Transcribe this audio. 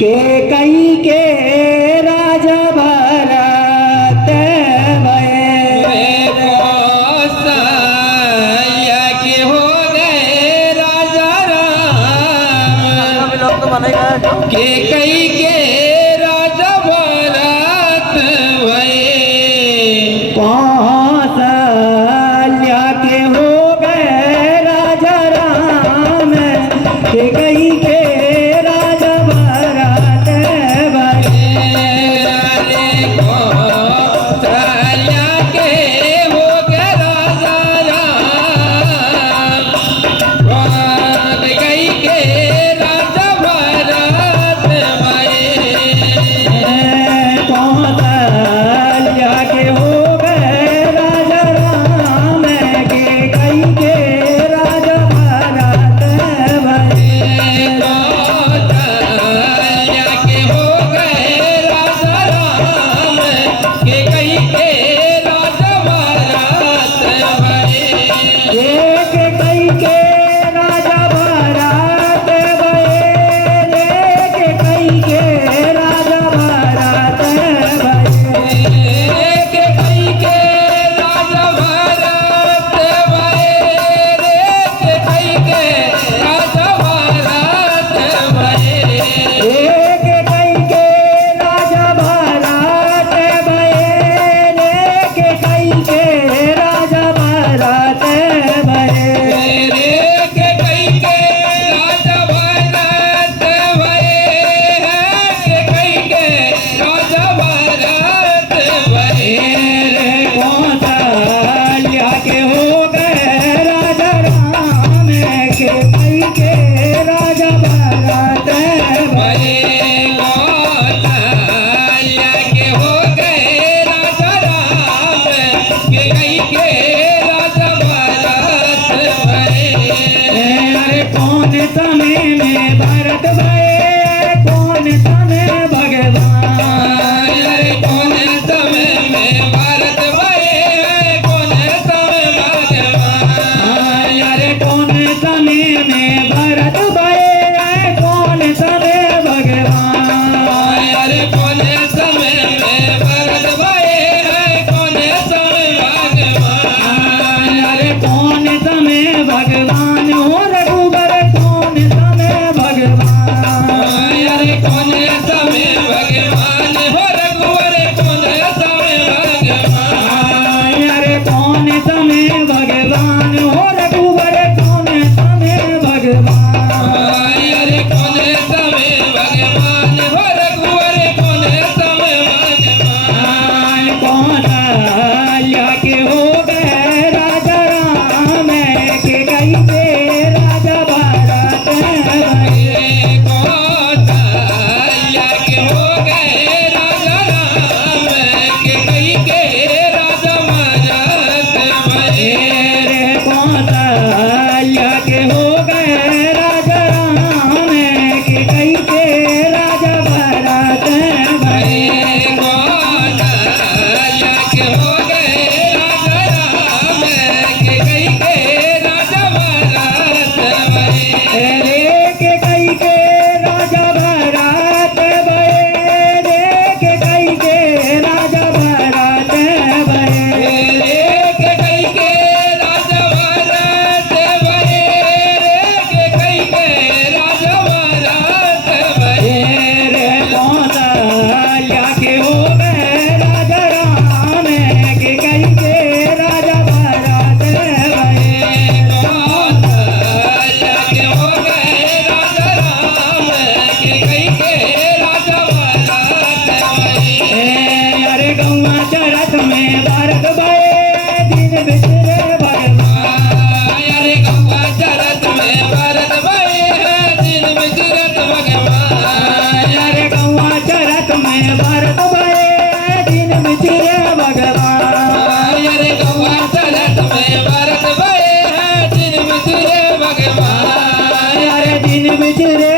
के कई के राजा भरत भये कौशल्या के हो गए राजा राम के कई के राजा भरत भये कौशल्या के हो गए राजा राम के कई के राजा भरत भये कौशल्या के हो गए राजा राम के कई के राजा भरत भये कौशल्या के हो गए राजा राम के कई के राजा भरत भये कौशल्या के हो गए राजा राम के कई के राजा भरत भये एक कई के राजा भरत भये एक कई के राजा भरत भये एक कई के राजा भरत भये एक कई के राजा भरत भये एक कई के राजा भरत भये एक कई के राजा भरत भये एक कई के राजा भरत भये एक कई के राजा भरत भये कौशल्या के हो गए राजा राम के कई के राजा भरत भये कौशल्या के हो गए राजा राम के कई के राजा भरत भये अरे कौन समय में भरत भये कौन समय भगवान अरे कौन समय में भरत भये कौन समय भगवान अरे कौन समय में भरत भये कौन समय भगवान अरे कौन समय में भरत भये कौन समय भगवान अरे कौन समय भगवान हो रघुबर कौन समय भगवान अरे कौन समय भगवान हो रघुवर कौन समय भगवान अरे कौन समय भगवान हो रघुबर कौन समय भगवान अरे कौन समय भगवान हो रघुवर कौन समय भगवान कौशल्या के हो गए राजा राम के कई के राजा भरत भये कौशल्या के हो गए राजा राम के कई के राजा भरत भये कौशल्या के हो गए राजा राम के कई के राजा भरत भये कौशल्या के हो गए राजा राम के कई के राजा भरत भये के कई के राजा भरत भये के कई के राजा भरत भये एक कई के राजा भरत भये एक कई के राजा भरत भये कौशल्या के हो गए राजा राम के कई के राजा भरत भये कौशल्या के हो गए राजा राम के कई के राजा भरत भये अरे गौवा चरत में भरत भये दिन बिसरे भगवान अरे गौवा चरत में भरत भये दिन बिसरत भगवान अरे गौवा चरत में भरत भये दिन बिसरे भगवान अरे गौवा चरत में भरत भये दिन बिसरे भगवान अरे दिन बिसरे